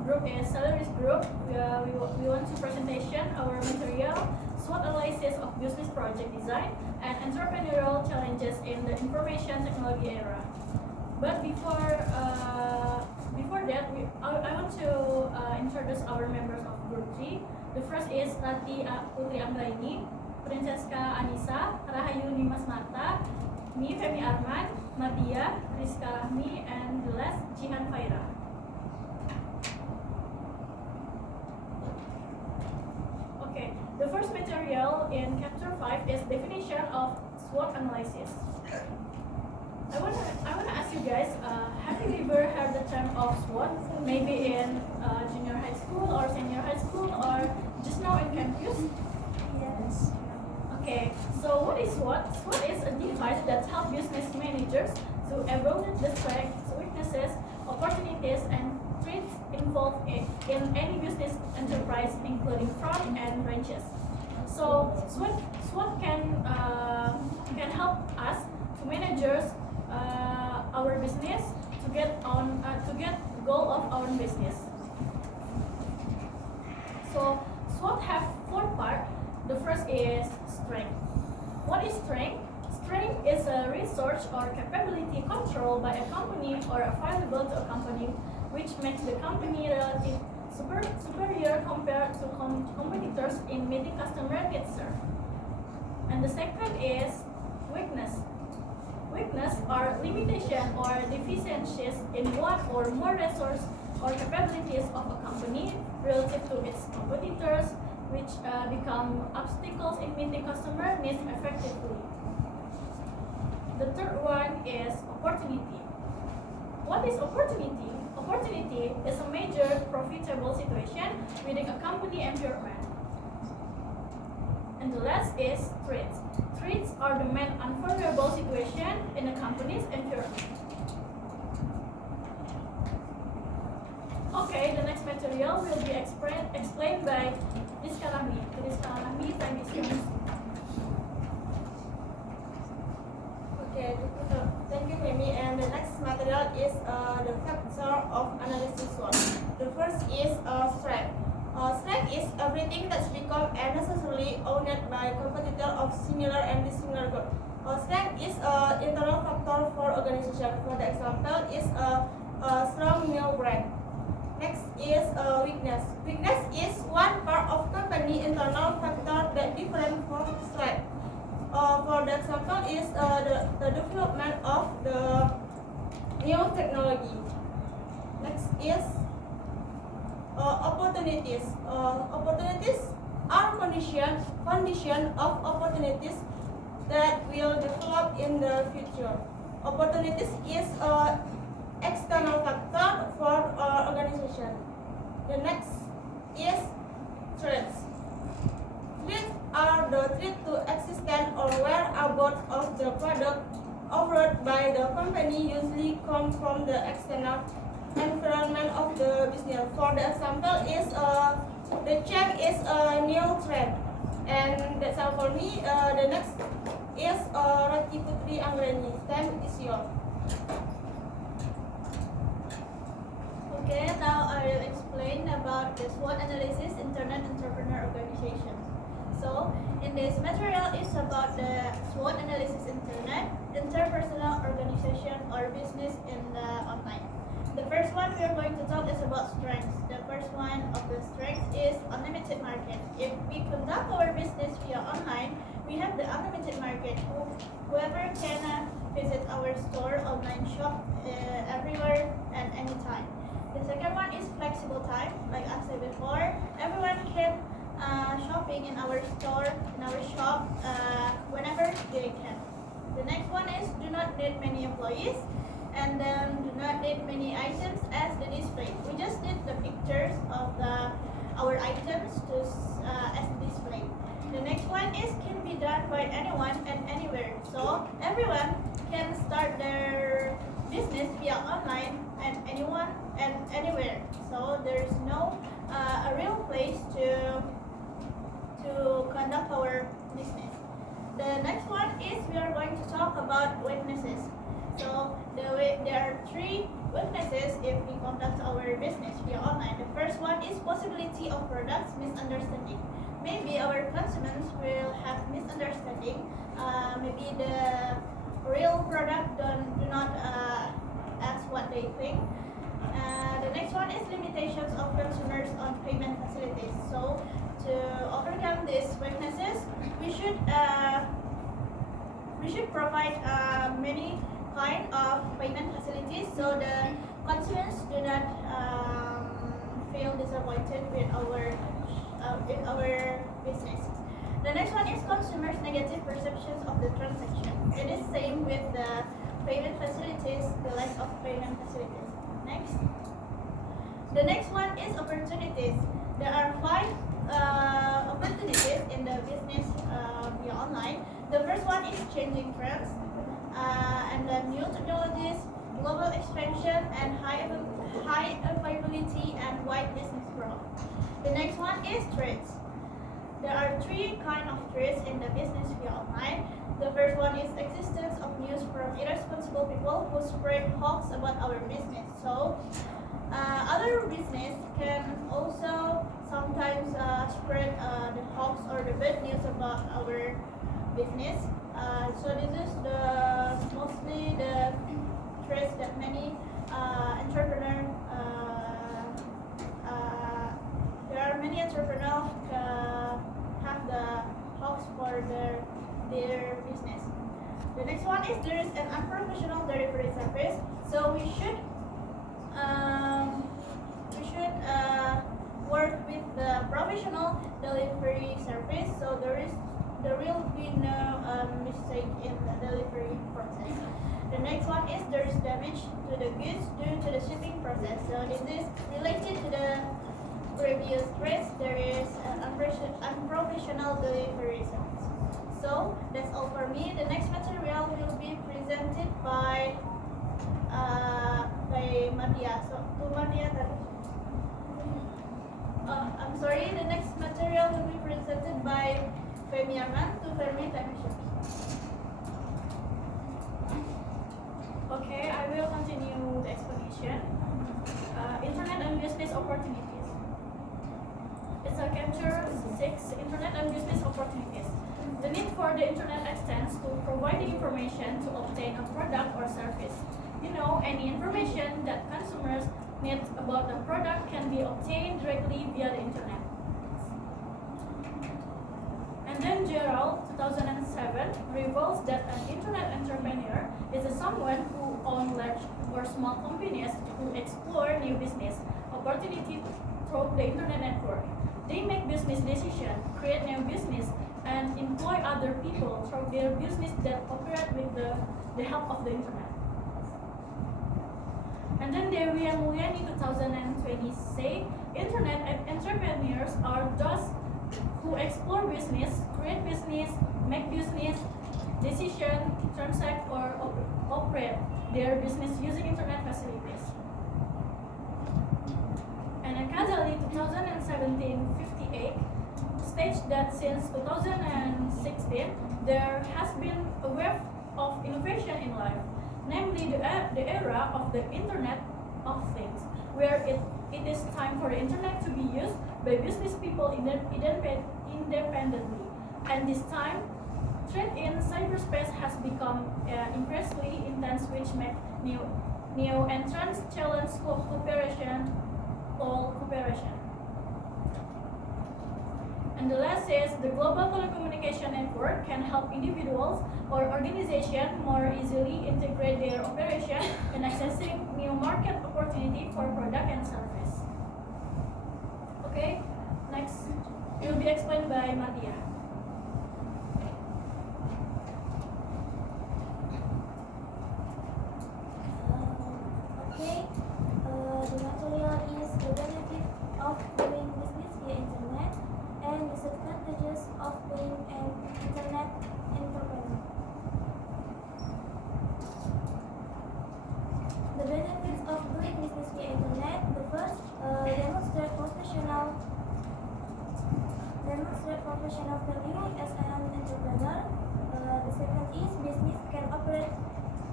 group is salaries group. We want to presentation our material, SWOT analysis of business project design, and entrepreneurial challenges in the information technology era. But before that, I want to introduce our members of Group 3. The first is Rati Putri Anggraini, Princeska Anissa, Rahayu Nimas Mata, me Femi Arman, Matia, Rizka Rahmi, and the last Jihan Faira. Okay, the first material in chapter 5 is definition of SWOT analysis. I wanna ask you guys, have you ever heard the term of SWOT? Maybe in junior high school or senior high school or just now in campus? Yes. Okay, so what is SWOT? SWOT is a device that helps business managers to evaluate the strengths, weaknesses, opportunities, and threats involved in any business enterprise, including front and branches. So SWOT can help us to managers our business to get goal of our business. So SWOT have 4 parts. The first is strength. What is strength? Strength is a resource or capability controlled by a company or available to a company, which makes the company relatively superior compared to competitors in meeting customer needs. And the second is weakness. Weakness are limitation or deficiencies in one or more resources or capabilities of a company relative to its competitors, which become obstacles in meeting customer needs effectively. The third one is opportunity. What is opportunity? Opportunity is a major profitable situation within a company environment. And the last is threats. Threats are the main unfavorable situation in a company's environment. Okay, the next material will be explained by Rizka Rahmi. Rizka Rahmi, time is yours. Okay, thank you, Femi. And the next material is the factor of analysis SWOT. The first is strength. Strength is everything that's become unnecessarily owned by competitor of similar and dissimilar goal. Strength is an internal factor for organization. For the example, is a strong new brand. Next is weakness. Weakness is one part of company internal factor that different from strength. For the example is the development of the new technology. Next is opportunities. Opportunities are condition of opportunities that will develop in the future. Opportunities is external factor for organization. The next is threats. Threats are the threat to existence or whereabouts of the product offered by the company usually come from the external environment of the business. For the example is the change is a new trend, and that's all for me. The next is Rati Putri Anggraini. Time is yours. Okay, now I will explain about the SWOT analysis Internet Entrepreneur Organization. So, in this material is about the SWOT analysis interpersonal organization or business in the online. The first one we are going to talk is about strengths. The first one of the strengths is unlimited market. If we conduct our business via online, we have the unlimited market. Whoever can visit our store, online shop everywhere and anytime. The second one is flexible time. Like I said before, everyone can shopping in our store, in our shop, whenever they can. The next one is do not need many employees, and then do not need many items as the display. We just need the pictures of our items to as display. The next one is can be done by anyone and anywhere. So everyone can start their business via online and anyone and anywhere. So there's no a real place to conduct our business. The next one is we are going to talk about weaknesses. So there are 3 weaknesses if we compare conduct our business via online. The first one is possibility of products misunderstanding. Maybe our consumers will have misunderstanding. Maybe the real product do not as what they think. The next one is limitations of consumers on payment facilities. So to overcome these weaknesses, we should provide many kind of payment facilities so the consumers do not feel disappointed with our business. The next one is consumers' negative perceptions of the transaction. It is same with the payment facilities, the lack of payment facilities. Next. The next one is opportunities. There are 5 opportunities in the business via online. The first one is changing trends and the new technologies, global expansion, and high availability and wide business growth. The next one is threats. There are 3 kind of threats in the business via online. The first one is existence of news from irresponsible people who spread hoax about our business. So other business can also sometimes spread the hoax or the bad news about our business. So this is mostly the threats that many entrepreneurs. There are many entrepreneurs have the hoax for their business. The next one is there is an unprofessional delivery service. So we should work with the professional delivery service. So there will be no mistake in the delivery process. The next one is there is damage to the goods due to the shipping process. So this is related to the previous threats. There is an unprofessional delivery service. So that's all for me. The next material will be presented by Madia. So to Madia, I'm sorry. The next material will be presented by Femi Arman to Femi Technician. Okay, I will continue the explanation. Internet and business opportunities. It's a chapter 6, Internet and business opportunities. The need for the internet extends to provide the information to obtain a product or service. Any information that consumers need about the product can be obtained directly via the internet. And then Gerald, 2007, reveals that an internet entrepreneur is someone who owns large or small companies who explore new business opportunities through the internet network. They make business decisions, create new business, and employ other people through their business that operate with the help of the internet. And then Dewi and Mulyani, 2020, say internet entrepreneurs are those who explore business, create business, make business decision, transact, or operate their business using internet facilities. And Kazali, 2017-58, states that since 2016, there has been a wave of innovation in life, namely the era of the Internet of Things, where it is time for the Internet to be used by business people independently. And this time, threat in cyberspace has become increasingly intense, which make new entrants challenge cooperation. And the last is the global telecommunication network can help individuals or organizations more easily integrate their operation in accessing new market opportunity for product and service. Okay, next will be explained by Matia. The material is the benefit of doing business via internet and disadvantages of being an internet entrepreneur. The benefits of doing business via internet: the first, demonstrate professional value as an entrepreneur. The second is business can operate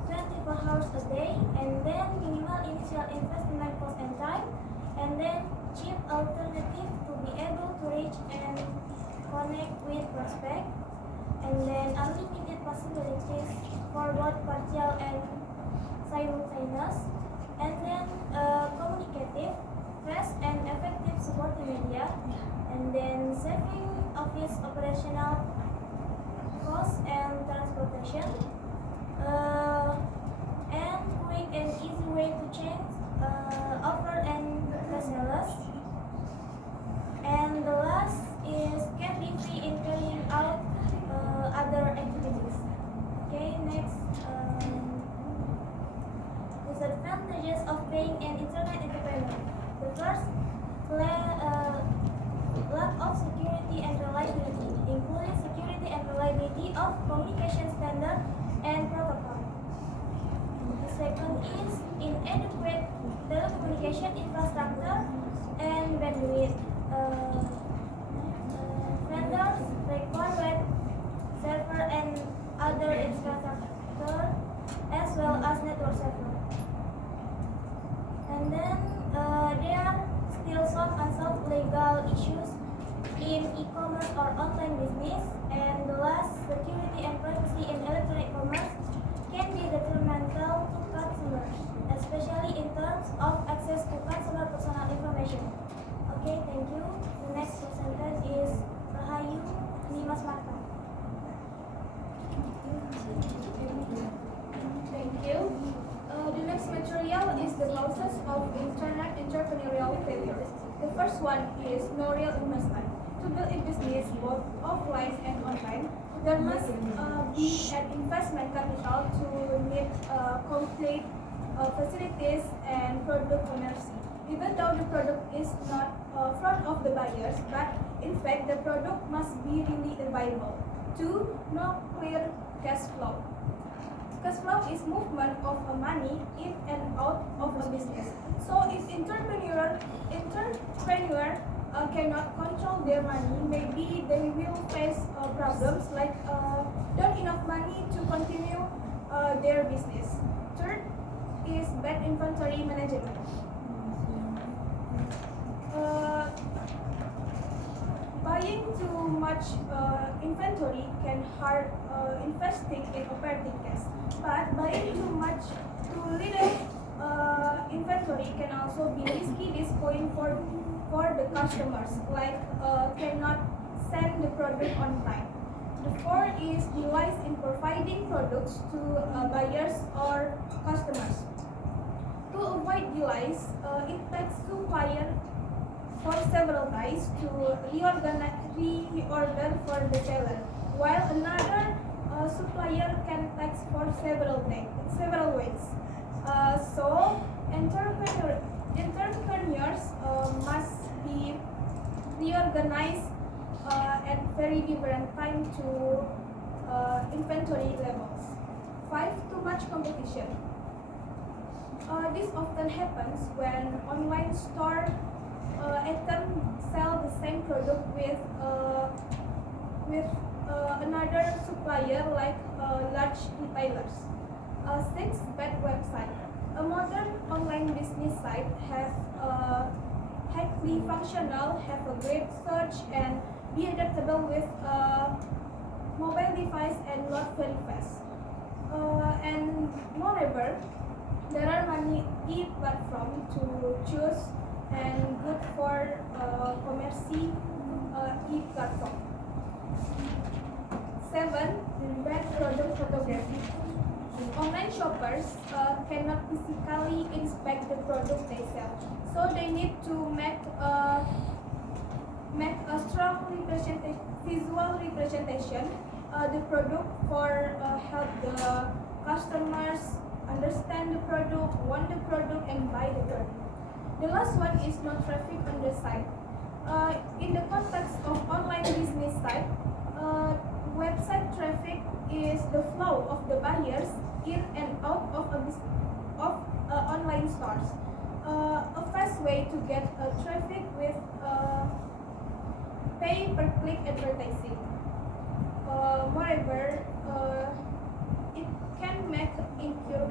24 hours a day, and then minimal initial investment cost and time, and then cheap alternative to be able to reach and connect with prospects, and then unlimited possibilities for both partial and simultaneous, and then communicative, fast and effective supporting media, and then saving office operational costs and transportation, and quick and easy way to change offer and bestsellers. And the last is can be free in carrying out other activities. Okay, next. Disadvantages of being an internet entrepreneur. The first, lack of security and reliability, including security and reliability of communication standard and protocol. The second is inadequate telecommunication infrastructure and bandwidth. Vendors require web server and other infrastructure as well as network server. And then there are still some unsolved legal issues in e-commerce or online business. And the last, security and privacy in electronic commerce can be detrimental to customers, especially in terms of access to customer personal information. Okay, thank you. The next presenter is Rahayu Nimas Marta. Thank you. The next material is the causes of internet entrepreneurial failure. The first one is no real investment. To build a business both offline and online, there must be an investment capital to meet complete facilities and product commerce. Even though the product is not front of the buyers, but in fact the product must be really viable. 2. No clear cash flow. Cash flow is movement of money in and out of a business. So if entrepreneur cannot control their money, maybe they will face problems like not enough money to continue their business. Third is bad inventory management. Buying too much inventory can hurt investing in operating cash, but buying too little inventory can also be risky disappointing for the customers, like cannot send the product on time. The fourth is delays in providing products to buyers or customers. To avoid delays, it takes supplier for several days to reorder for the seller, while another supplier can take for several weeks. So entrepreneurs must be reorganized at very different time to inventory levels. 5. Too much competition. This often happens when online store attempt sell the same product with another supplier like large retailers. 6. Bad website. A modern online business site has highly functional, have a great search, and be adaptable with mobile device and not very fast. And moreover, there are many e-platforms to choose and good for commercial e-platform. 7. Bad product photography. Online shoppers cannot physically inspect the product they sell, so they need to make a strong visual representation the product for help the customers understand the product, want the product, and buy the product. The last one is no traffic on the site. In the context of online business site, website traffic is the flow of the buyers in and out of online stores. A fast way to get traffic with pay per click advertising. Moreover, it can make incur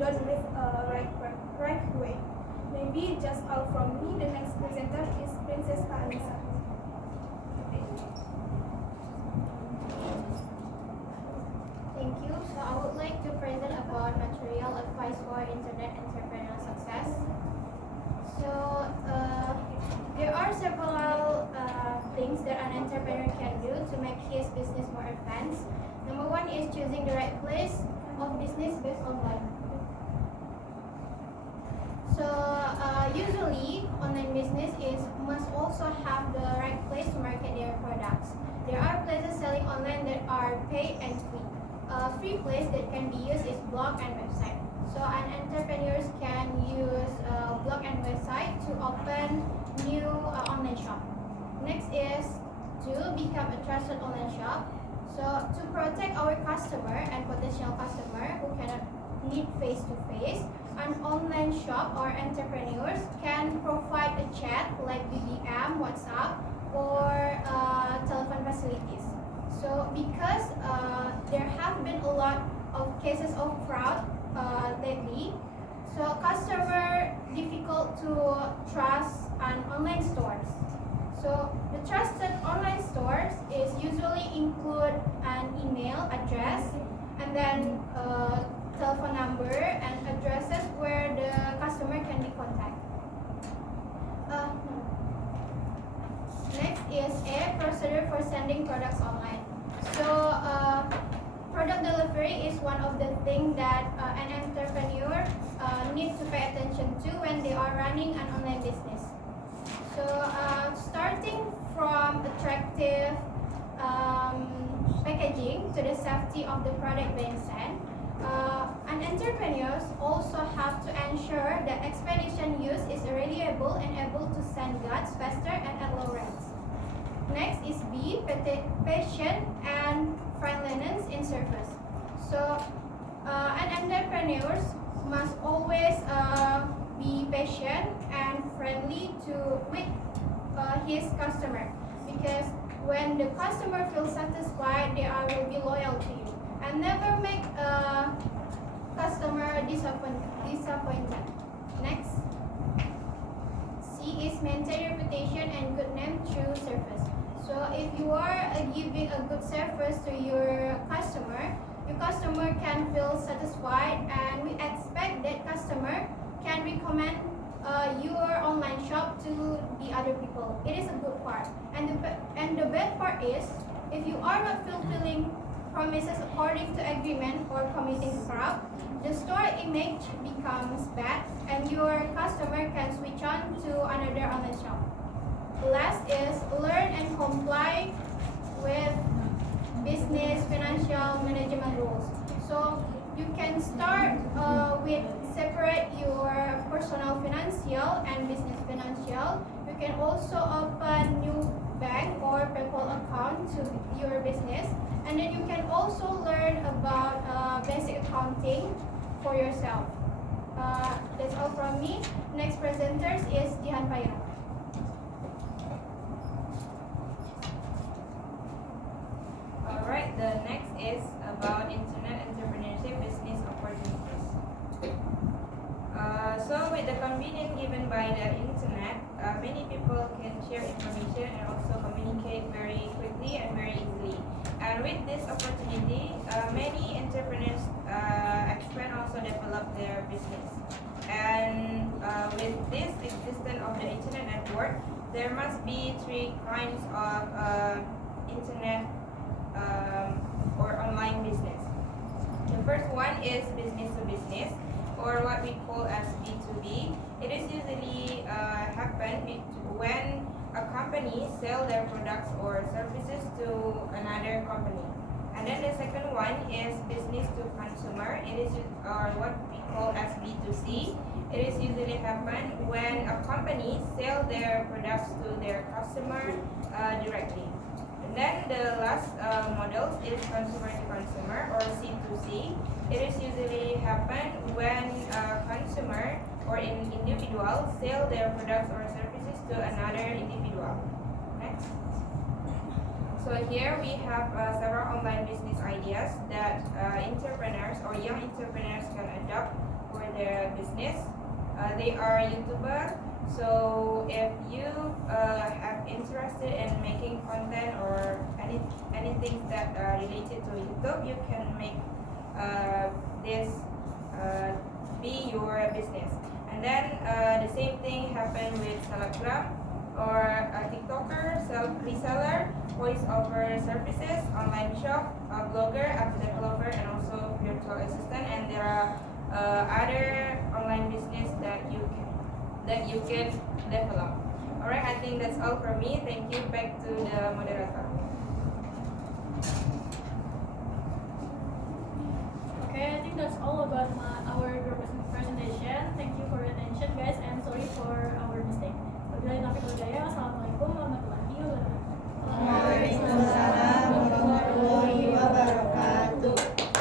don't live right way. Maybe just all from me. The next presenter is Princess Anissa. Thank you. So I would like to present about material advice for internet entrepreneurial success. So there are several things that an entrepreneur can do to make his business more advanced. Number one is choosing the right place of business based online. So usually online business must also have the right place to market their products. There are places selling online that are paid and free. Free place that can be used is blog and website. So an entrepreneurs can use blog and website to open new online shop. Next is to become a trusted online shop. So to protect our customer and potential customer who cannot meet face to face, an online shop or entrepreneurs can provide a chat like BBM, WhatsApp, or telephone facilities. So because there have been a lot of cases of fraud lately, so customer difficult to trust an online stores. So the trusted online stores is usually include an email address and then telephone number and addresses where the customer can be contacted. Next is a procedure for sending products online. So product delivery is one of the things that an entrepreneur needs to pay attention to when they are running an online business. So starting from attractive packaging to the safety of the product being sent, an entrepreneurs also have to ensure that expedition use is reliable and able to send goods faster and at low rates. Next is B, patient and friendliness in service. So an entrepreneurs must always be patient and friendly with his customer, because when the customer feels satisfied, they will be loyal to you, and never make a customer disappointed. Next, C is maintain reputation and good name through service. So if you are giving a good service to your customer can feel satisfied, and we expect that customer can recommend your online shop to the other people. It is a good part. And the bad part is, if you are not fulfilling promises according to agreement or committing fraud, the store image becomes bad and your customer can switch on to another online shop. Last is learn and comply with business financial management rules. So you can start with separate your personal financial and business financial. You can also open new bank or PayPal account to your business, and then you can also learn about basic accounting for yourself. That's all from me. Next presenters is Jihan Paira. Alright, the next is about internet entrepreneurship business opportunities. So with the convenience given by the internet, many people can share information and also communicate very quickly and very easily. And with this opportunity, many entrepreneurs expand also develop their business. And with this existence of the internet network, there must be three kinds of internet or online business. The first one is business to business, or what we call as B2B. It is usually happen when a company sell their products or services to another company. And then the second one is business to consumer. It is what we call as B2C. It is usually happen when a company sell their products to their customer directly. And then the last model is consumer to consumer, or C2C. It is usually happen when a consumer or an individual sell their products or services to another individual. Next. So here we have several online business ideas that entrepreneurs or young entrepreneurs can adopt for their business. They are YouTuber. So if you have interested in making content or anything that related to YouTube, you can make this be your business. And then the same thing happened with Selebgram or a TikToker, reseller, voice over services, online shop, a blogger, app developer, and also virtual assistant. And there are other online business that you can develop. Alright, I think that's all from me. Thank you. Back to the moderator. Okay, I think that's all about our presentation. Thank you for your attention, guys, and sorry for our mistake. Wabillahi taufiq wal hidayah. Wassalamualaikum warahmatullahi wabarakatuh.